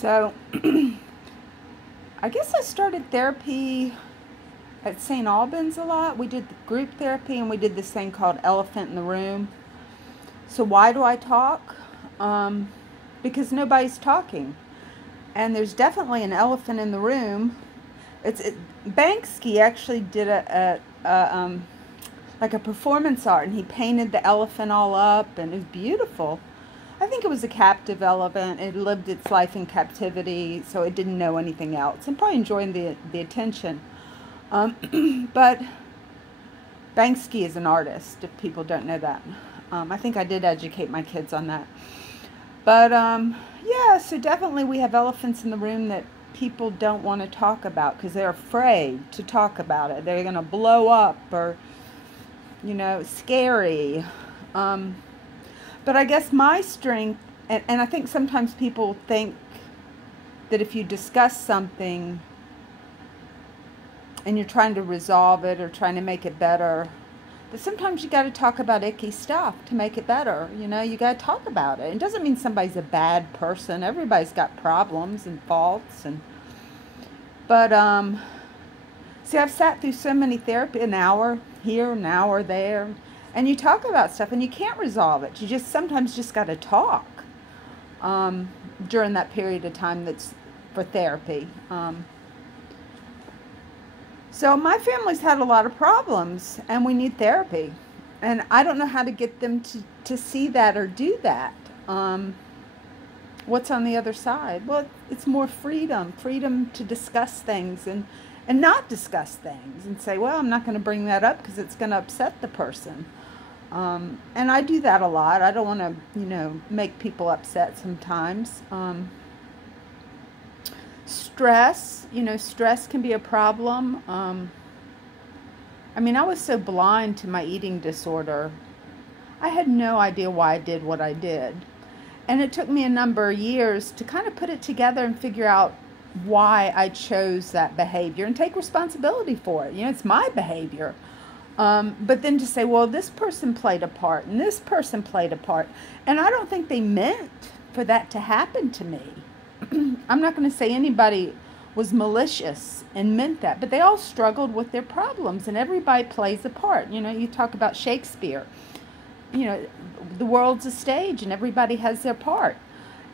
So, I guess I started therapy at St. Albans a lot. We did group therapy and we did this thing called Elephant in the Room. So, why do I talk? Um, because nobody's talking. And there's definitely an elephant in the room. Banksy actually did like a performance art, and he painted the elephant all up, and it was beautiful. I think it was a captive elephant. It lived its life in captivity, so it didn't know anything else, and probably enjoying the attention. But Banksy is an artist, if people don't know that. I think I did educate my kids on that. But yeah, so definitely we have elephants in the room that people don't want to talk about because they're afraid to talk about it. They're going to blow up or, scary. But I guess my strength, and I think sometimes people think that if you discuss something and you're trying to resolve it or trying to make it better, that sometimes you got to talk about icky stuff to make it better. You got to talk about it. It doesn't mean somebody's a bad person. Everybody's got problems and faults. But see, I've sat through so many therapy, an hour here, an hour there, and you talk about stuff and you can't resolve it. You sometimes just got to talk during that period of time that's for therapy. So my family's had a lot of problems, and we need therapy. And I don't know how to get them to see that or do that. What's on the other side? Well, it's more freedom to discuss things and not discuss things and say, well, I'm not going to bring that up because it's going to upset the person. And I do that a lot. I don't want to, make people upset sometimes. Stress, stress can be a problem. I was so blind to my eating disorder. I had no idea why I did what I did. And it took me a number of years to kind of put it together and figure out why I chose that behavior and take responsibility for it. It's my behavior. But then to say, well, this person played a part and this person played a part. And I don't think they meant for that to happen to me. I'm not going to say anybody was malicious and meant that, but they all struggled with their problems, and everybody plays a part. You talk about Shakespeare. The world's a stage, and everybody has their part.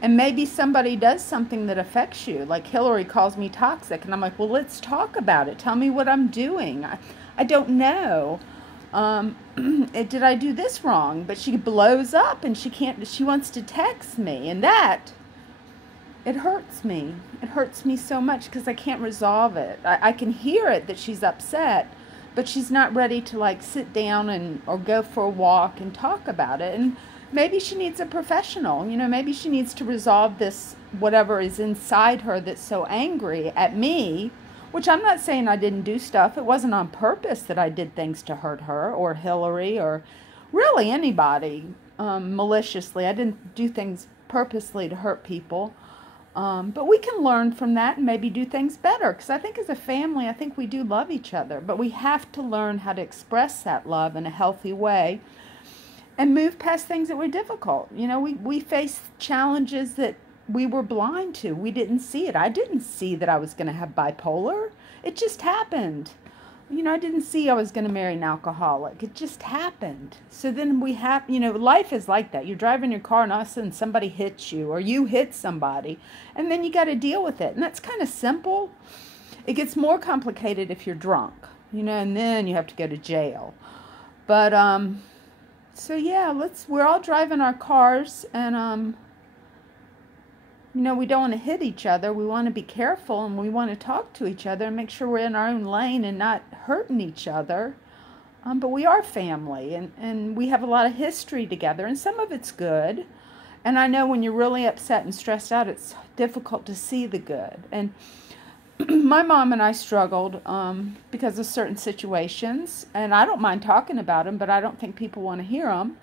And maybe somebody does something that affects you, like Hillary calls me toxic, and I'm like, well, let's talk about it. Tell me what I'm doing. I don't know. Did I do this wrong? But she blows up, and she wants to text me, and that... it hurts me. It hurts me so much because I can't resolve it. I can hear it that she's upset, but she's not ready to sit down or go for a walk and talk about it. And maybe she needs a professional. Maybe she needs to resolve this, whatever is inside her that's so angry at me, which I'm not saying I didn't do stuff. It wasn't on purpose that I did things to hurt her or Hillary or really anybody maliciously. I didn't do things purposely to hurt people. But we can learn from that and maybe do things better. Because I think as a family, I think we do love each other. But we have to learn how to express that love in a healthy way and move past things that were difficult. We faced challenges that we were blind to. We didn't see it. I didn't see that I was going to have bipolar. It just happened. I didn't see I was going to marry an alcoholic. It just happened. So then we have, life is like that. You're driving your car and all of a sudden somebody hits you or you hit somebody. And then you got to deal with it. And that's kind of simple. It gets more complicated if you're drunk, and then you have to go to jail. But, so yeah, we're all driving our cars and, we don't want to hit each other. We want to be careful and we want to talk to each other and make sure we're in our own lane and not hurting each other. But we are family and we have a lot of history together and some of it's good. And I know when you're really upset and stressed out, it's difficult to see the good. And my mom and I struggled because of certain situations. And I don't mind talking about them, but I don't think people want to hear them.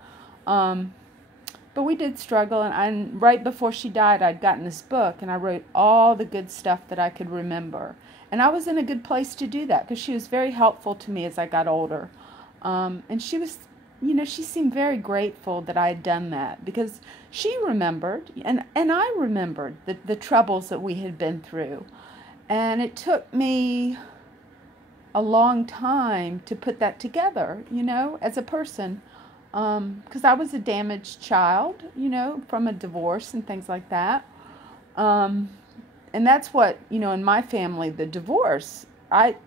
But we did struggle, and right before she died, I'd gotten this book, and I wrote all the good stuff that I could remember. And I was in a good place to do that, because she was very helpful to me as I got older. And she was, she seemed very grateful that I had done that, because she remembered, and I remembered the troubles that we had been through. And it took me a long time to put that together, as a person, because I was a damaged child, from a divorce and things like that. And that's what, in my family, the divorce,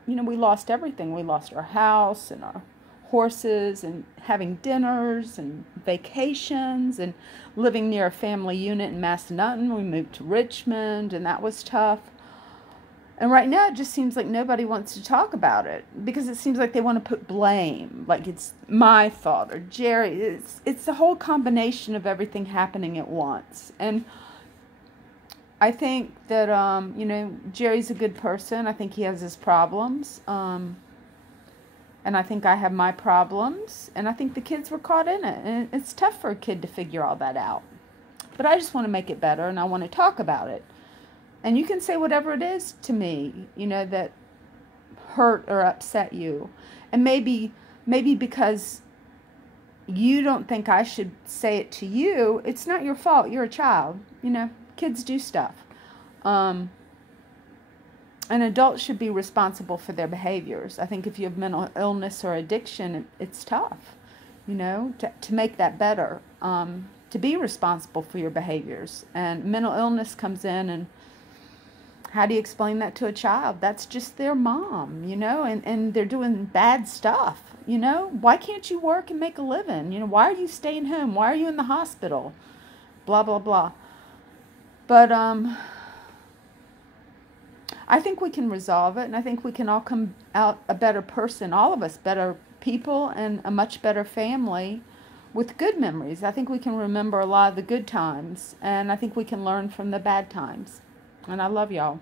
we lost everything. We lost our house and our horses and having dinners and vacations and living near a family unit in Massanutten. We moved to Richmond, and that was tough. And right now, it just seems like nobody wants to talk about it, because it seems like they want to put blame, like it's my fault or Jerry. It's the whole combination of everything happening at once. And I think that, Jerry's a good person. I think he has his problems. And I think I have my problems. And I think the kids were caught in it. And it's tough for a kid to figure all that out. But I just want to make it better, and I want to talk about it. And you can say whatever it is to me, that hurt or upset you. And maybe because you don't think I should say it to you, it's not your fault. You're a child. Kids do stuff. And adults should be responsible for their behaviors. I think if you have mental illness or addiction, it's tough, to make that better, to be responsible for your behaviors. And mental illness comes in, and how do you explain that to a child? That's just their mom, and they're doing bad stuff, Why can't you work and make a living? Why are you staying home? Why are you in the hospital? Blah, blah, blah. But I think we can resolve it, and I think we can all come out a better person, all of us better people, and a much better family with good memories. I think we can remember a lot of the good times, and I think we can learn from the bad times. And I love y'all.